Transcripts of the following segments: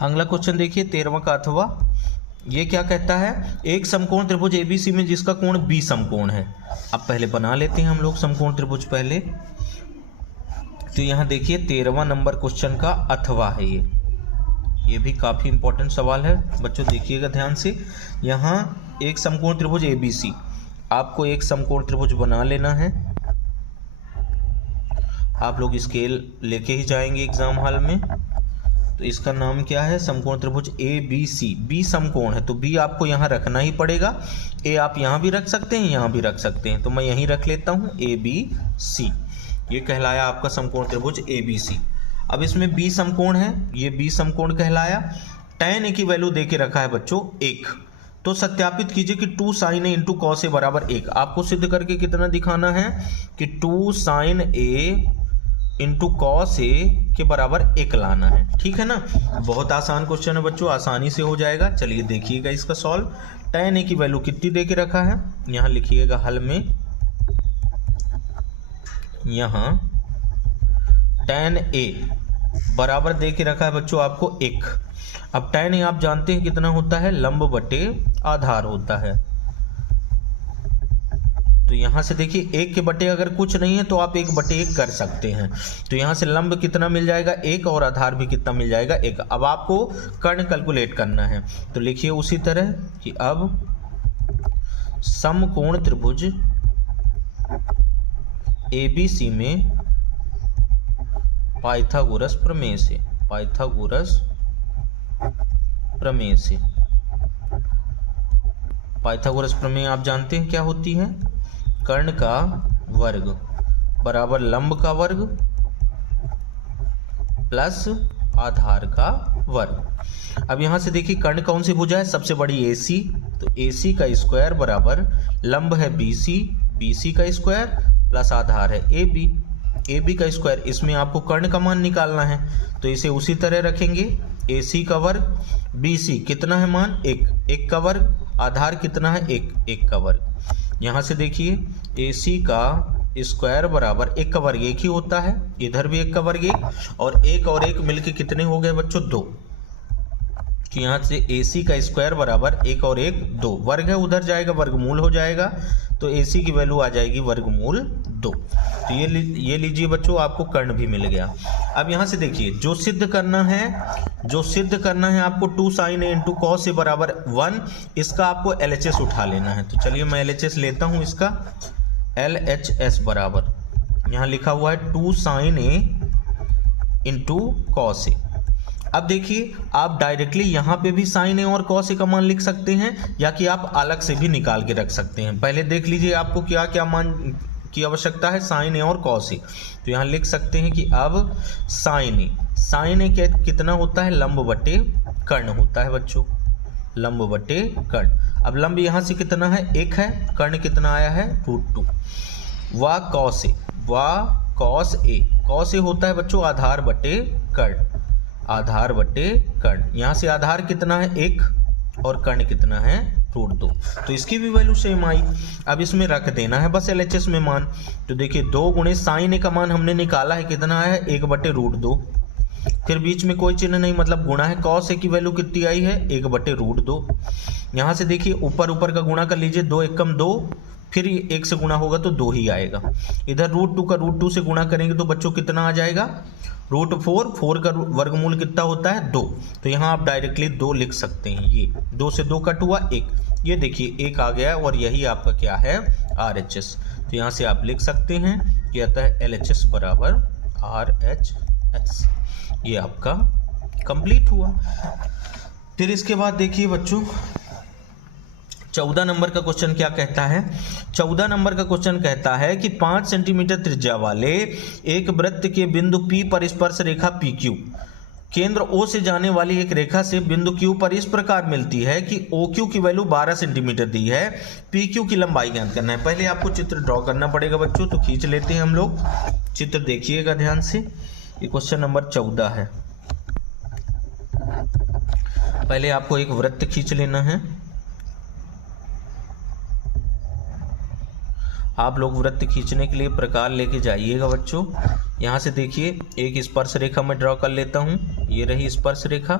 अगला क्वेश्चन देखिए 13वां का अथवा। ये क्या कहता है, एक समकोण त्रिभुज एबीसी में जिसका कोण बी समकोण है। अब पहले बना लेते हैं हम लोग समकोण त्रिभुज पहले। तो यहाँ देखिए 13वां नंबर क्वेश्चन का अथवा है ये भी काफ़ी इंपॉर्टेंट सवाल है बच्चों, देखिएगा ध्यान से। यहाँ एक समकोण त्रिभुज एबीसी, आपको एक समकोण त्रिभुज बना लेना है। आप लोग स्केल लेके ही जाएंगे एग्जाम हॉल में। तो इसका नाम क्या है, समकोण त्रिभुज ए बी सी। बी समकोण है तो बी आपको यहाँ रखना ही पड़ेगा। ए आप यहाँ भी रख सकते हैं, यहाँ भी रख सकते हैं, तो मैं यहीं रख लेता हूँ ए बी सी। ये कहलाया आपका समकोण त्रिभुज ए बी सी। अब इसमें बी समकोण है, ये बी समकोण कहलाया। tan a की वैल्यू दे के रखा है बच्चों 1। तो सत्यापित कीजिए कि 2 sin a into cos A बराबर 1। आपको सिद्ध करके कितना दिखाना है कि 2 sin a into cos A के बराबर 1 लाना है। ठीक है ना, बहुत आसान क्वेश्चन है बच्चों, आसानी से हो जाएगा। चलिए देखिएगा इसका सॉल्व। tan a की वैल्यू कितनी दे के रखा है, यहाँ लिखिएगा हल में। यहाँ tan a बराबर दे के रखा है बच्चों आपको 1। अब tan a आप जानते हैं कितना होता है, लंब बटे आधार होता है। तो यहाँ से देखिए 1 के बटे अगर कुछ नहीं है तो आप 1 बटे 1 कर सकते हैं। तो यहाँ से लंब कितना मिल जाएगा 1 और आधार भी कितना मिल जाएगा 1। अब आपको कर्ण कैलकुलेट करना है। तो लिखिए उसी तरह कि अब समकोण त्रिभुज एबीसी में पाइथागोरस प्रमेय से, पाइथागोरस प्रमेय से, पाइथागोरस प्रमेय आप जानते हैं क्या होती है, कर्ण का वर्ग बराबर लंब का वर्ग प्लस आधार का वर्ग। अब यहां से देखिए कर्ण कौन सी भुजा है, सबसे बड़ी AC। तो AC का स्क्वायर बराबर लंब है BC, BC का स्क्वायर प्लस आधार है AB, AB का स्क्वायर। इसमें आपको कर्ण का मान निकालना है तो इसे उसी तरह रखेंगे। AC का वर्ग, BC कितना है मान 1, 1 का वर्ग, आधार कितना है 1, 1 का वर्ग। यहाँ से देखिए AC का स्क्वायर बराबर 1 का वर्ग 1 ही होता है, इधर भी 1 का वर्ग 1 और 1 मिलके कितने हो गए बच्चों 2। कि यहाँ से AC का स्क्वायर बराबर 1 और 1 2, वर्ग है उधर जाएगा वर्गमूल हो जाएगा, तो AC की वैल्यू आ जाएगी वर्गमूल 2। तो ये लीजिए बच्चों आपको कर्ण भी मिल गया। अब यहाँ से देखिए जो सिद्ध करना है, आपको 2 sin a into cos A बराबर 1, इसका आपको LHS उठा लेना है। तो चलिए मैं LHS लेता हूँ इसका। LHS बराबर यहाँ लिखा हुआ है 2 sin a into cos A. अब देखिए आप डायरेक्टली यहाँ पे भी साइन ए और कॉस ए का मान लिख सकते हैं, या कि आप अलग से भी निकाल के रख सकते हैं। पहले देख लीजिए आपको क्या क्या मान की आवश्यकता है, साइन ए और कॉस ए। तो यहाँ लिख सकते हैं कि अब साइन ए कितना होता है, लंब बटे कर्ण होता है बच्चों, लंब बटे कर्ण। अब लंब यहाँ से कितना है 1 है, कर्ण कितना आया है √2। व कॉस ए होता है बच्चों आधार बटे कर्ण, आधार बटे कर्ण। यहाँ से आधार कितना है 1 और कर्ण कितना है √2, तो इसकी भी वैल्यू सेम आई। अब इसमें रख देना है बस LHS में मान। तो देखिए 2 गुणे साइन ए का मान हमने निकाला है कितना है 1 बटे √2, फिर बीच में कोई चिन्ह नहीं मतलब गुणा है। कॉस ए की वैल्यू कितनी आई है 1 बटे √2। यहाँ से देखिए ऊपर का गुणा कर लीजिए, 2 एकम 2, फिर 1 से गुणा होगा तो 2 ही आएगा। इधर √2 का √2 से गुणा करेंगे तो बच्चों कितना आ जाएगा √4 का वर्गमूल कितना होता है 2। तो यहाँ आप डायरेक्टली 2 लिख सकते हैं। ये 2 से 2 कट हुआ 1, ये देखिए 1 आ गया और यही आपका क्या है RHS। तो यहाँ से आप लिख सकते हैं कि आता है LHS बराबर RHS। ये आपका कंप्लीट हुआ। फिर इसके बाद देखिए बच्चों 14 नंबर का क्वेश्चन क्या कहता है। 14 नंबर का क्वेश्चन कहता है कि 5 सेंटीमीटर त्रिज्या वाले एक वृत्त के बिंदु P पर स्पर्श रेखा PQ केंद्र O से जाने वाली एक रेखा से बिंदु Q पर इस प्रकार मिलती है कि OQ की वैल्यू 12 सेंटीमीटर दी है, PQ की लंबाई ज्ञात करना है। पहले आपको चित्र ड्रॉ करना पड़ेगा बच्चों, तो खींच लेते हैं हम लोग। चित्र देखिएगा ध्यान से, ये क्वेश्चन नंबर 14 है। पहले आपको एक वृत्त खींच लेना है। आप लोग वृत्त खींचने के लिए प्रकार लेके जाइएगा बच्चों। यहाँ से देखिए एक स्पर्श रेखा मैं ड्रॉ कर लेता हूँ, ये रही स्पर्श रेखा।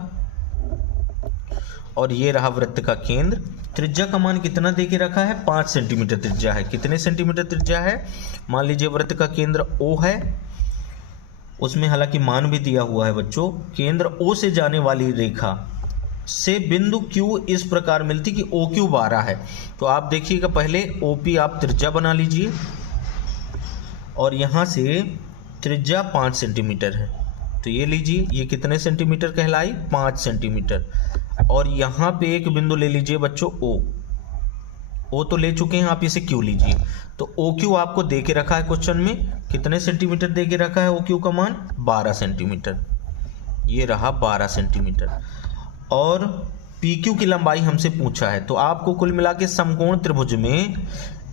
और ये रहा वृत्त का केंद्र। त्रिज्या का मान कितना दे के रखा है, 5 सेंटीमीटर त्रिज्या है। कितने सेंटीमीटर त्रिज्या है, मान लीजिए वृत्त का केंद्र O है, उसमें हालांकि मान भी दिया हुआ है बच्चों। केंद्र O से जाने वाली रेखा से बिंदु Q इस प्रकार मिलती कि OQ 12 है। तो आप देखिएगा, पहले OP आप त्रिज्या बना लीजिए और यहाँ से त्रिज्या 5 सेंटीमीटर है, तो ये लीजिए, ये कितने सेंटीमीटर कहलाई, 5 सेंटीमीटर। और यहाँ पे एक बिंदु ले लीजिए बच्चों O तो ले चुके हैं, आप इसे Q लीजिए। तो OQ आपको दे के रखा है क्वेश्चन में, कितने सेंटीमीटर दे के रखा है OQ का मान, 12 सेंटीमीटर। ये रहा 12 सेंटीमीटर। और PQ की लंबाई हमसे पूछा है, तो आपको कुल मिला के समकोण त्रिभुज में,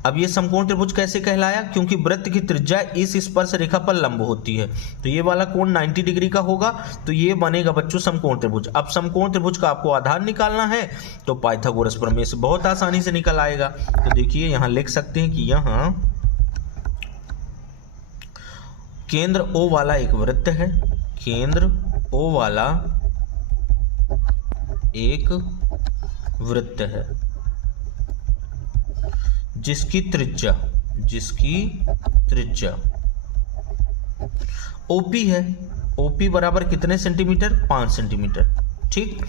अब ये समकोण त्रिभुज कैसे कहलाया, क्योंकि वृत्त की त्रिज्या इस स्पर्श रेखा पर लंब होती है, तो ये वाला कोण 90 डिग्री का होगा, तो ये बनेगा बच्चों समकोण त्रिभुज। अब समकोण त्रिभुज का आपको आधार निकालना है, तो पाइथागोरस प्रमेय से बहुत आसानी से निकल आएगा। तो देखिए यहाँ लिख सकते हैं कि यहाँ केंद्र O वाला एक वृत्त है, केंद्र O वाला एक वृत्त है जिसकी त्रिज्या OP है। OP बराबर कितने सेंटीमीटर, 5 सेंटीमीटर। ठीक,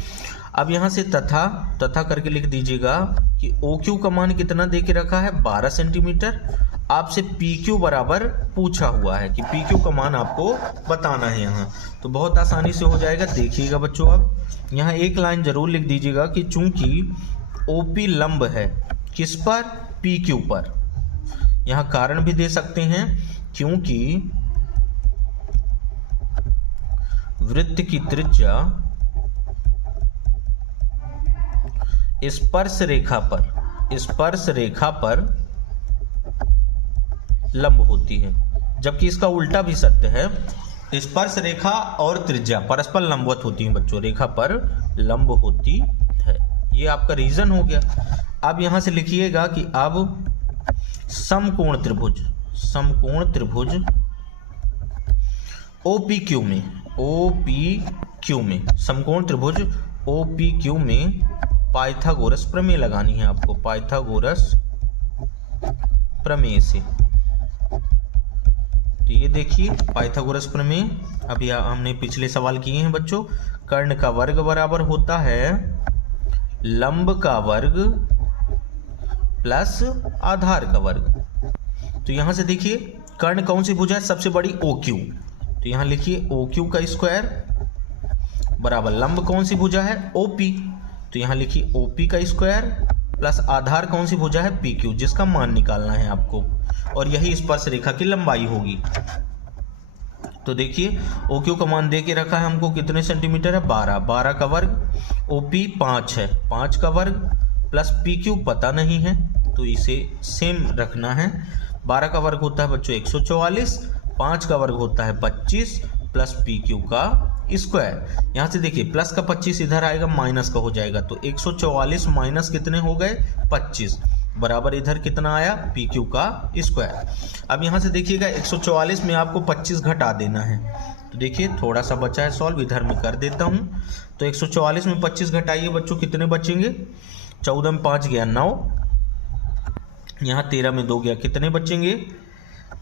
अब यहां से तथा करके लिख दीजिएगा कि OQ का मान कितना दे के रखा है, 12 सेंटीमीटर। आपसे PQ बराबर पूछा हुआ है कि PQ का मान आपको बताना है यहाँ, तो बहुत आसानी से हो जाएगा। देखिएगा बच्चों, अब यहाँ एक लाइन जरूर लिख दीजिएगा कि चूंकि OP लंब है किस पर, PQ पर। यहाँ कारण भी दे सकते हैं, क्योंकि वृत्त की त्रिज्या स्पर्श रेखा पर लंब होती है, जबकि इसका उल्टा भी सत्य है। स्पर्श रेखा और त्रिज्या परस्पर लंबवत होती हैं बच्चों, रेखा पर लंब होती है। ये आपका रीजन हो गया। अब यहां से लिखिएगा कि अब समकोण त्रिभुज OPQ में समकोण त्रिभुज OPQ में पाइथागोरस प्रमेय लगानी है आपको, पाइथागोरस प्रमेय से। तो ये देखिए पाइथागोरस प्रमेय, अभी हमने पिछले सवाल किए हैं बच्चों। कर्ण का वर्ग बराबर होता है लंब का वर्ग प्लस आधार का वर्ग। तो यहां से देखिए कर्ण कौन सी भुजा है, सबसे बड़ी OQ, तो यहां लिखिए OQ का स्क्वायर बराबर लंब कौन सी भुजा है, OP, तो यहां लिखिए OP का स्क्वायर प्लस आधार कौन सी भुजा है, PQ, जिसका मान निकालना है आपको, और यही स्पर्श रेखा की लंबाई होगी। तो देखिए OQ का मान दे के रखा है हमको, कितने सेंटीमीटर है, 12 का वर्ग, OP 5 है, 5 का वर्ग प्लस PQ पता नहीं है, तो इसे सेम रखना है। 12 का वर्ग होता है बच्चों 144, 5 का वर्ग होता है 25 प्लस PQ का स्क्वायर। यहाँ से देखिए प्लस का 25 इधर आएगा, माइनस का हो जाएगा, तो 144 माइनस कितने हो गए, 25, बराबर इधर कितना आया, PQ का स्क्वायर। अब यहाँ से देखिएगा 144 में आपको 25 घटा देना है, तो देखिए थोड़ा सा बचा है सॉल्व, इधर मैं कर देता हूँ। तो 144 में 25 घटाइए बच्चों, कितने बचेंगे, 14 में 5 गया 9, यहाँ 13 में 2 गया, कितने बचेंगे,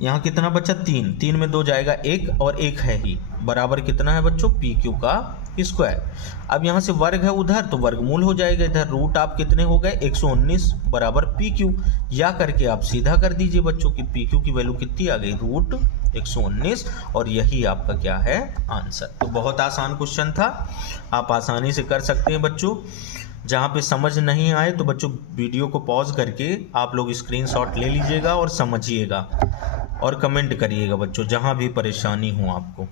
यहाँ कितना बचा, 3 में 2 जाएगा 1, और 1 है ही, बराबर कितना है बच्चों, PQ का स्क्वायर। अब यहाँ से वर्ग है उधर, तो वर्गमूल हो जाएगा इधर, रूट आप कितने हो गए, 119 बराबर PQ, या करके आप सीधा कर दीजिए बच्चों की PQ की वैल्यू कितनी आ गई, रूट 119, और यही आपका क्या है, आंसर। तो बहुत आसान क्वेश्चन था, आप आसानी से कर सकते हैं बच्चों। जहाँ पे समझ नहीं आए तो बच्चों वीडियो को पॉज करके आप लोग स्क्रीनशॉट ले लीजिएगा और समझिएगा, और कमेंट करिएगा बच्चों जहाँ भी परेशानी हो आपको।